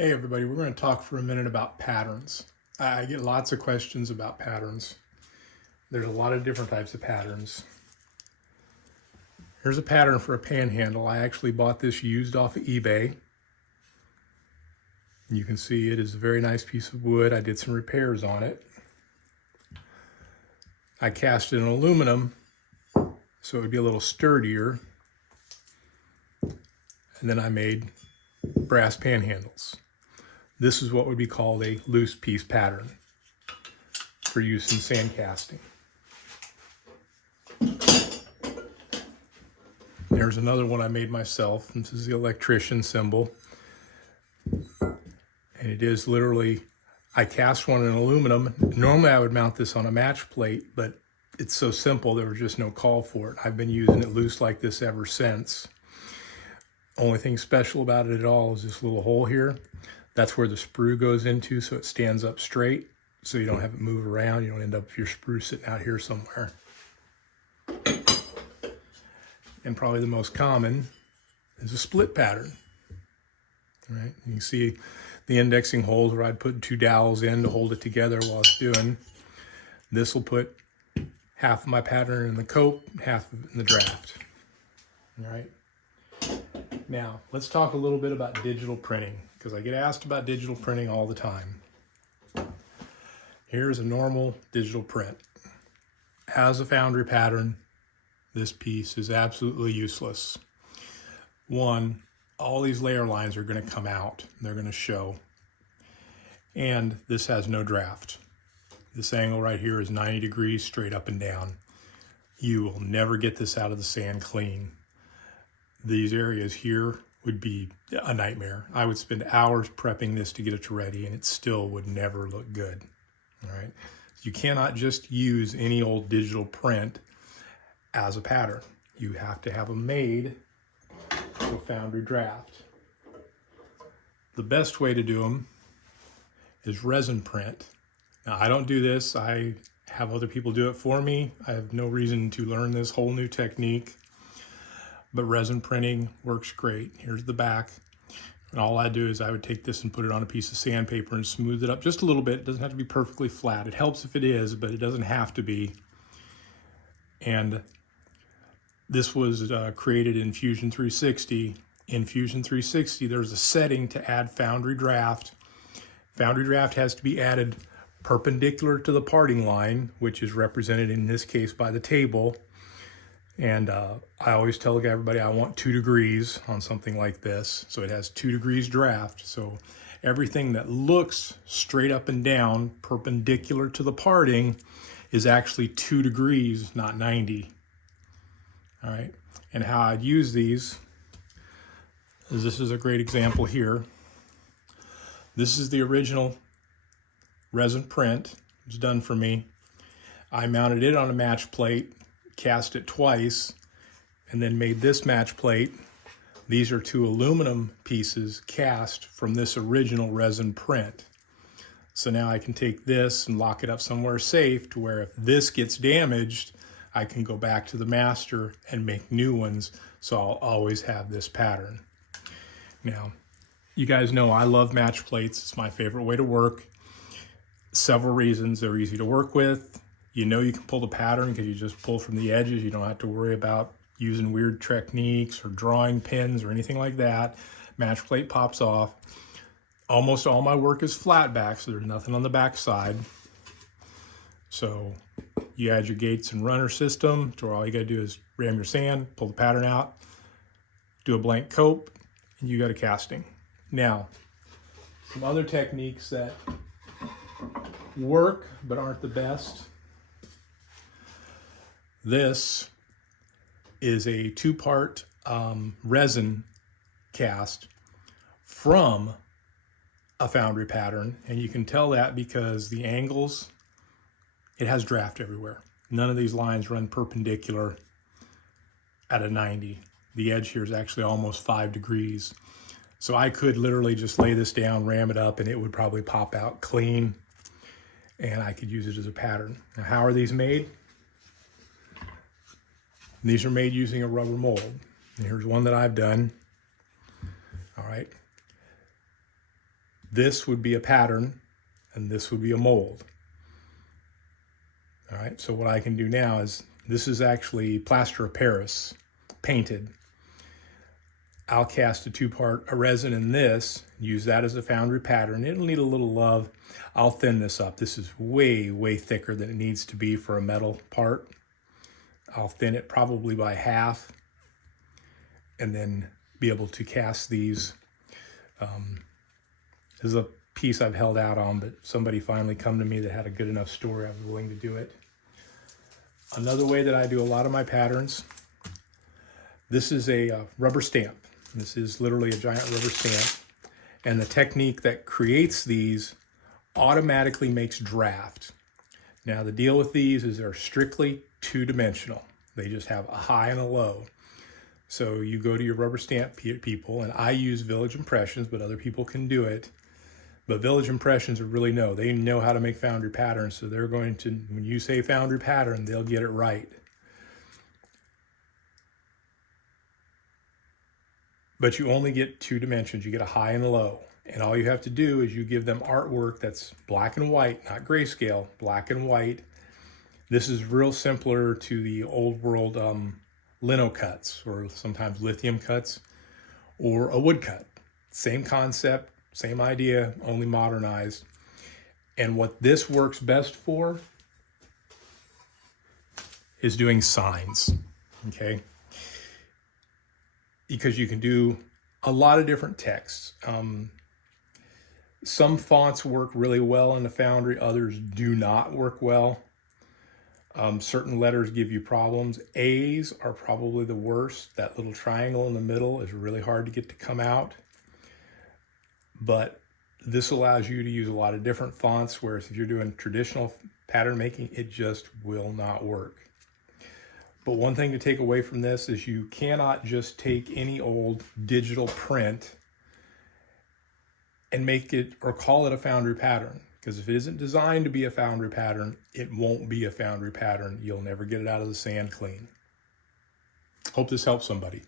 Hey everybody, we're going to talk for a minute about patterns. I get lots of questions about patterns. There's a lot of different types of patterns. Here's a pattern for a panhandle. I actually bought this used off of eBay. You can see it is a very nice piece of wood. I did some repairs on it. I cast it in aluminum so it would be a little sturdier. And then I made brass panhandles. This is what would be called a loose piece pattern for use in sand casting. There's another one I made myself. This is the electrician symbol. And it is literally, I cast one in aluminum. Normally I would mount this on a match plate, but it's so simple there was just no call for it. I've been using it loose like this ever since. Only thing special about it at all is this little hole here. That's where the sprue goes into, so it stands up straight, so you don't have it move around. You don't end up with your sprue sitting out here somewhere. And probably the most common is a split pattern. Right? You can see the indexing holes where I'd put two dowels in to hold it together while it's doing. This will put half of my pattern in the cope, half of it in the draft. All right. Now, let's talk a little bit about digital printing, because I get asked about digital printing all the time. Here's a normal digital print. As a Foundry pattern, this piece is absolutely useless. One, all these layer lines are going to come out. They're going to show. And this has no draft. This angle right here is 90 degrees straight up and down. You will never get this out of the sand clean. These areas here would be a nightmare. I would spend hours prepping this to get it ready, and it still would never look good. All right. You cannot just use any old digital print as a pattern. You have to have them made to a Foundry draft. The best way to do them is resin print. Now, I don't do this. I have other people do it for me. I have no reason to learn this whole new technique. But resin printing works great. Here's the back. And all I do is I would take this and put it on a piece of sandpaper and smooth it up just a little bit. It doesn't have to be perfectly flat. It helps if it is, but it doesn't have to be. And this was created in Fusion 360. In Fusion 360, there's a setting to add Foundry draft. Foundry draft has to be added perpendicular to the parting line, which is represented in this case by the table. And I always tell everybody I want 2 degrees on something like this. So it has 2 degrees draft. So everything that looks straight up and down, perpendicular to the parting, is actually 2 degrees, not 90. All right. And how I'd use these is, this is a great example here. This is the original resin print. It's done for me. I mounted it on a match plate, cast it twice, and then made this match plate. These are 2 aluminum pieces cast from this original resin print. So now I can take this and lock it up somewhere safe to where if this gets damaged, I can go back to the master and make new ones. So I'll always have this pattern. Now, you guys know I love match plates. It's my favorite way to work. Several reasons. They're easy to work with. You know you can pull the pattern because you just pull from the edges. You don't have to worry about using weird techniques or drawing pins or anything like that. Match plate pops off. Almost all my work is flat back, so there's nothing on the back side. So you add your gates and runner system to where all you gotta do is ram your sand, pull the pattern out, do a blank cope, and you got a casting. Now, some other techniques that work but aren't the best. This is a 2-part resin cast from a Foundry pattern, and you can tell that because the angles, it has draft everywhere. None of these lines run perpendicular at a 90. The edge here is actually almost 5 degrees. So I could literally just lay this down, ram it up, and it would probably pop out clean, and I could use it as a pattern. Now, how are these made? These are made using a rubber mold. And here's one that I've done. All right. This would be a pattern, and this would be a mold. All right, so what I can do now is, this is actually plaster of Paris painted. I'll cast a 2-part resin in this, use that as a foundry pattern. It'll need a little love. I'll thin this up. This is way, way thicker than it needs to be for a metal part. I'll thin it probably by half, and then be able to cast these. This is a piece I've held out on, but somebody finally come to me that had a good enough story I was willing to do it. Another way that I do a lot of my patterns, this is a rubber stamp. This is literally a giant rubber stamp. And the technique that creates these automatically makes draft. Now the deal with these is they're strictly 2-dimensional. They just have a high and a low. So you go to your rubber stamp people, and I use Village Impressions, but other people can do it. But Village Impressions really know. They know how to make foundry patterns, so they're going to, when you say foundry pattern, they'll get it right. But you only get 2 dimensions. You get a high and a low. And all you have to do is you give them artwork that's black and white, not grayscale, black and white. This is real simpler to the old world lino cuts, or sometimes lithium cuts, or a wood cut. Same concept, same idea, only modernized. And what this works best for is doing signs, okay? Because you can do a lot of different texts. Some fonts work really well in the Foundry, others do not work well. Certain letters give you problems. A's are probably the worst. That little triangle in the middle is really hard to get to come out. But this allows you to use a lot of different fonts, whereas if you're doing traditional pattern making, it just will not work. But one thing to take away from this is you cannot just take any old digital print and make it or call it a foundry pattern. Because if it isn't designed to be a foundry pattern, it won't be a foundry pattern. You'll never get it out of the sand clean. Hope this helps somebody.